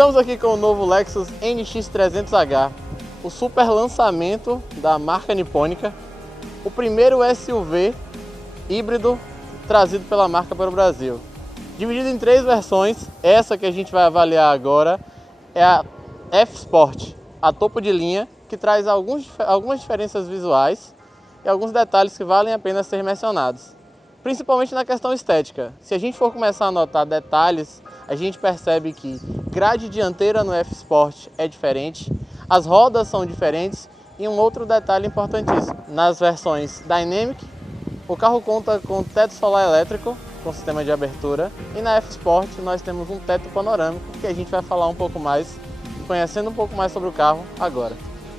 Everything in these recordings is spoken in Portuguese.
Estamos aqui com o novo Lexus NX300H, o super lançamento da marca nipônica, o primeiro SUV híbrido trazido pela marca para o Brasil. Dividido em 3 versões, essa que a gente vai avaliar agora é a F-Sport, a topo de linha, que traz algumas diferenças visuais e alguns detalhes que valem a pena ser mencionados. Principalmente na questão estética. Se a gente for começar a notar detalhes, a gente percebe que grade dianteira no F-Sport é diferente, as rodas são diferentes e um outro detalhe importantíssimo. Nas versões Dynamic, o carro conta com teto solar elétrico, com sistema de abertura, e na F-Sport nós temos um teto panorâmico, que a gente vai falar um pouco mais, conhecendo um pouco mais sobre o carro agora.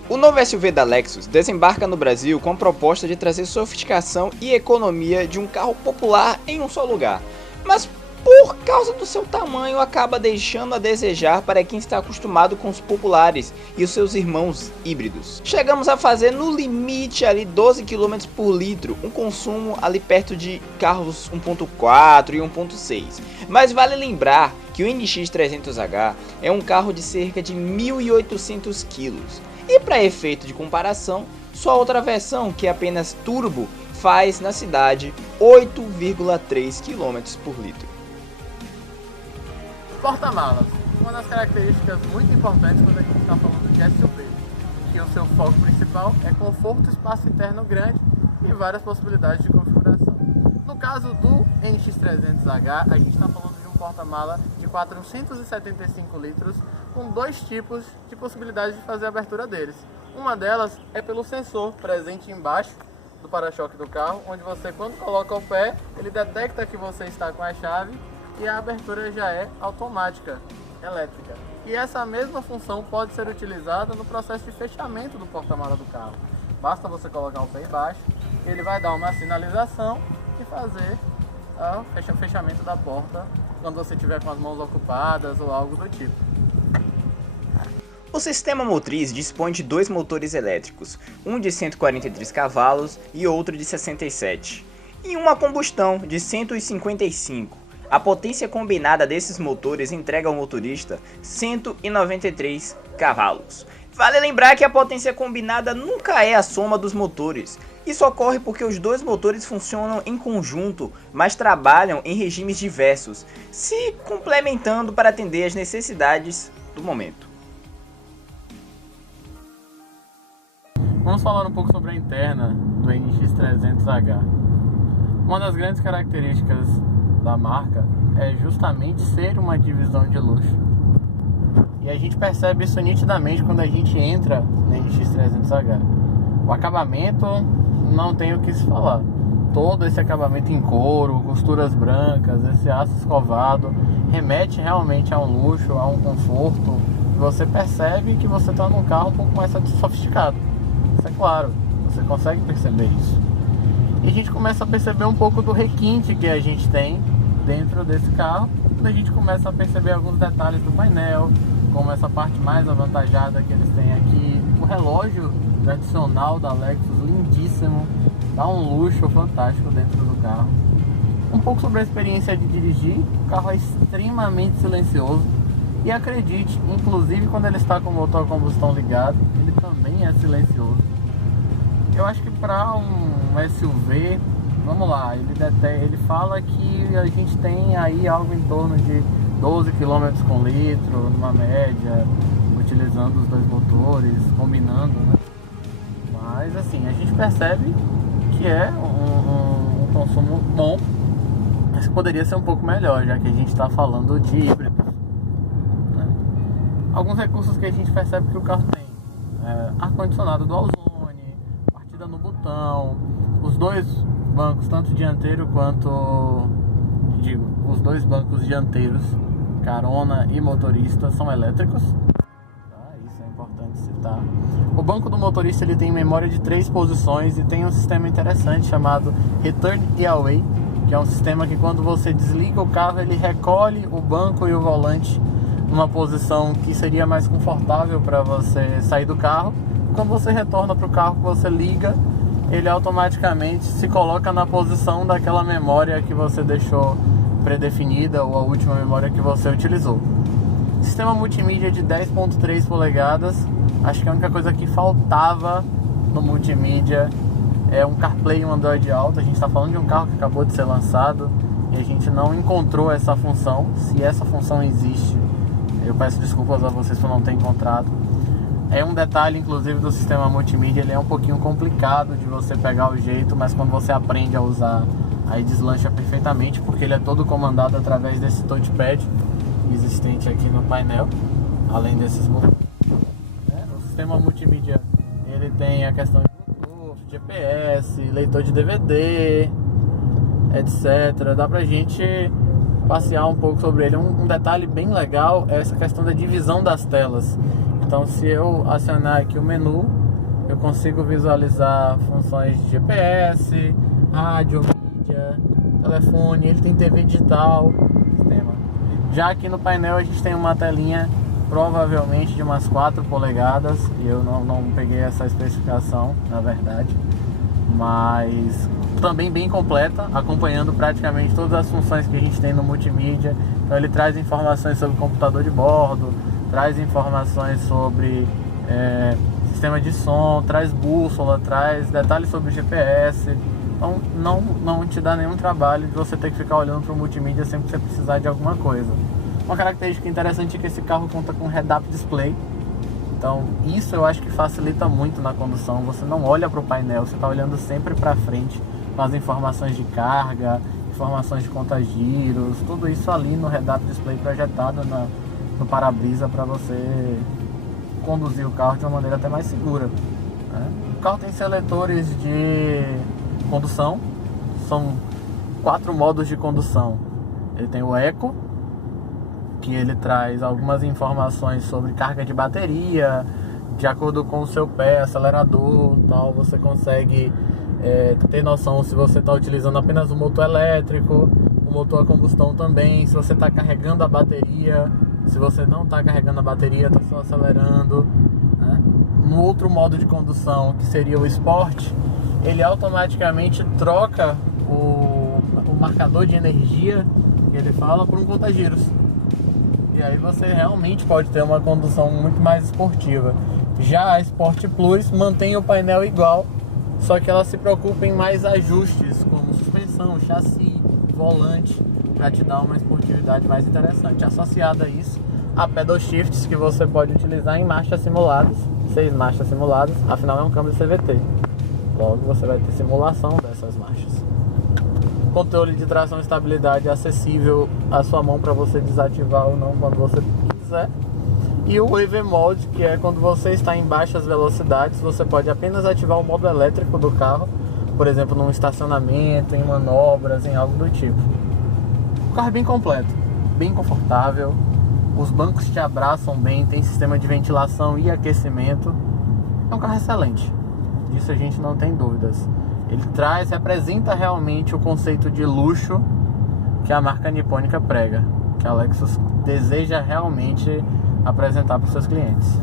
O novo SUV da Lexus desembarca no Brasil com a proposta de trazer sofisticação e economia de um carro popular em um só lugar, mas por causa do seu tamanho acaba deixando a desejar para quem está acostumado com os populares e os seus irmãos híbridos. Chegamos a fazer no limite ali 12 km por litro, um consumo ali perto de carros 1.4 e 1.6, mas vale lembrar que o NX300H é um carro de cerca de 1.800 kg. E para efeito de comparação, sua outra versão, que é apenas turbo, faz na cidade 8,3 km por litro. Porta-malas, uma das características muito importantes quando a gente está falando de SUV, que o seu foco principal é conforto, espaço interno grande e várias possibilidades de configuração. No caso do NX300H, a gente está falando de um porta-mala de 475 litros, com 2 tipos de possibilidades de fazer a abertura deles. Uma delas é pelo sensor presente embaixo do para-choque do carro, onde você, quando coloca o pé, ele detecta que você está com a chave e a abertura já é automática, elétrica. E essa mesma função pode ser utilizada no processo de fechamento do porta-mala do carro. Basta você colocar o pé embaixo, ele vai dar uma sinalização e fazer o fechamento da porta quando você estiver com as mãos ocupadas ou algo do tipo. O sistema motriz dispõe de 2 motores elétricos, um de 143 cavalos e outro de 67, e uma combustão de 155. A potência combinada desses motores entrega ao motorista 193 cavalos. Vale lembrar que a potência combinada nunca é a soma dos motores. Isso ocorre porque os 2 motores funcionam em conjunto, mas trabalham em regimes diversos, se complementando para atender às necessidades do momento. Vamos falar um pouco sobre a interna do NX300H. Uma das grandes características da marca é justamente ser uma divisão de luxo. E a gente percebe isso nitidamente quando a gente entra no NX300H. O acabamento não tem o que se falar. Todo esse acabamento em couro, costuras brancas, esse aço escovado, remete realmente a um luxo, a um conforto. Você percebe que você está num carro um pouco mais sofisticado. Isso é claro, você consegue perceber isso. E a gente começa a perceber um pouco do requinte que a gente tem dentro desse carro, quando a gente começa a perceber alguns detalhes do painel, como essa parte mais avantajada que eles têm aqui, o relógio tradicional da Lexus, lindíssimo, dá um luxo fantástico dentro do carro. Um pouco sobre a experiência de dirigir, o carro é extremamente silencioso. E acredite, inclusive quando ele está com o motor a combustão ligado, ele também é silencioso. Eu acho que para um SUV, vamos lá, ele fala que a gente tem aí algo em torno de 12 km com litro, numa média, utilizando os 2 motores, combinando, né? Mas assim, a gente percebe que é um consumo bom, mas poderia ser um pouco melhor, já que a gente está falando de híbrido. Alguns recursos que a gente percebe que o carro tem: ar-condicionado dual zone, partida no botão, os 2 bancos, tanto dianteiro quanto, os 2 bancos dianteiros, carona e motorista, são elétricos. Isso é importante citar. O banco do motorista ele tem memória de 3 posições e tem um sistema interessante chamado Return e Away, que é um sistema que quando você desliga o carro ele recolhe o banco e o volante numa posição que seria mais confortável para você sair do carro. Quando você retorna para o carro que você liga, ele automaticamente se coloca na posição daquela memória que você deixou predefinida ou a última memória que você utilizou. Sistema multimídia de 10.3 polegadas. Acho que a única coisa que faltava no multimídia é um CarPlay e um Android Auto. A gente está falando de um carro que acabou de ser lançado e a gente não encontrou essa função. Se essa função existe, eu peço desculpas a vocês por não ter encontrado. É um detalhe, inclusive, do sistema multimídia. Ele é um pouquinho complicado de você pegar o jeito, mas quando você aprende a usar, aí deslancha perfeitamente, porque ele é todo comandado através desse touchpad existente aqui no painel, além desses botões. O sistema multimídia, ele tem a questão de Bluetooth, GPS, leitor de DVD, etc. Dá pra gente passear um pouco sobre ele. Um detalhe bem legal é essa questão da divisão das telas. Então, se eu acionar aqui o menu, eu consigo visualizar funções de GPS, rádio, mídia, telefone. Ele tem TV digital, sistema. Já aqui no painel a gente tem uma telinha provavelmente de umas 4 polegadas. Eu não peguei essa especificação, na verdade, mas também bem completa, acompanhando praticamente todas as funções que a gente tem no multimídia. Então ele traz informações sobre o computador de bordo, traz informações sobre sistema de som, traz bússola, traz detalhes sobre o GPS. Então não te dá nenhum trabalho de você ter que ficar olhando para o multimídia sempre que você precisar de alguma coisa. Uma característica interessante é que esse carro conta com head-up display. Então isso eu acho que facilita muito na condução. Você não olha para o painel, você está olhando sempre para frente, com as informações de carga, informações de conta-giros, tudo isso ali no head-up display projetado no para-brisa para você conduzir o carro de uma maneira até mais segura, né? O carro tem seletores de condução, são 4 modos de condução. Ele tem o Eco, que ele traz algumas informações sobre carga de bateria, de acordo com o seu pé, acelerador, tal. Você consegue ter noção se você está utilizando apenas o motor elétrico, o motor a combustão também, se você está carregando a bateria, se você não está carregando a bateria, está só acelerando, né? No outro modo de condução, que seria o Sport, ele automaticamente troca o marcador de energia, que ele fala, por um conta-giros. E aí você realmente pode ter uma condução muito mais esportiva. Já a Sport Plus mantém o painel igual, só que ela se preocupa em mais ajustes, como suspensão, chassi, volante, para te dar uma esportividade mais interessante. Associada a isso, a pedal shifts, que você pode utilizar em marchas simuladas, 6 marchas simuladas, afinal é um câmbio CVT. Logo você vai ter simulação dessas marchas. Controle de tração e estabilidade acessível à sua mão para você desativar ou não quando você quiser. E o EV Mode, que é quando você está em baixas velocidades, você pode apenas ativar o modo elétrico do carro, por exemplo, num estacionamento, em manobras, em algo do tipo. O carro é bem completo, bem confortável, os bancos te abraçam bem, tem sistema de ventilação e aquecimento. É um carro excelente, disso a gente não tem dúvidas. Ele representa realmente o conceito de luxo que a marca nipônica prega, que a Lexus deseja realmente apresentar para os seus clientes.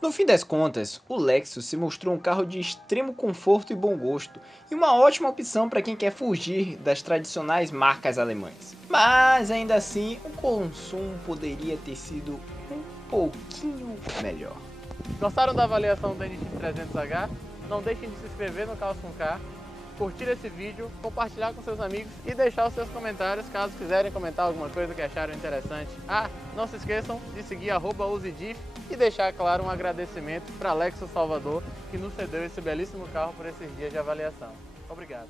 No fim das contas, o Lexus se mostrou um carro de extremo conforto e bom gosto, e uma ótima opção para quem quer fugir das tradicionais marcas alemãs. Mas ainda assim, o consumo poderia ter sido um pouquinho melhor. Gostaram da avaliação do NX300H? Não deixem de se inscrever no Caos com K, curtir esse vídeo, compartilhar com seus amigos e deixar os seus comentários caso quiserem comentar alguma coisa que acharam interessante. Não se esqueçam de seguir @usedif e deixar, claro, um agradecimento para Lexus Salvador, que nos cedeu esse belíssimo carro por esses dias de avaliação. Obrigado.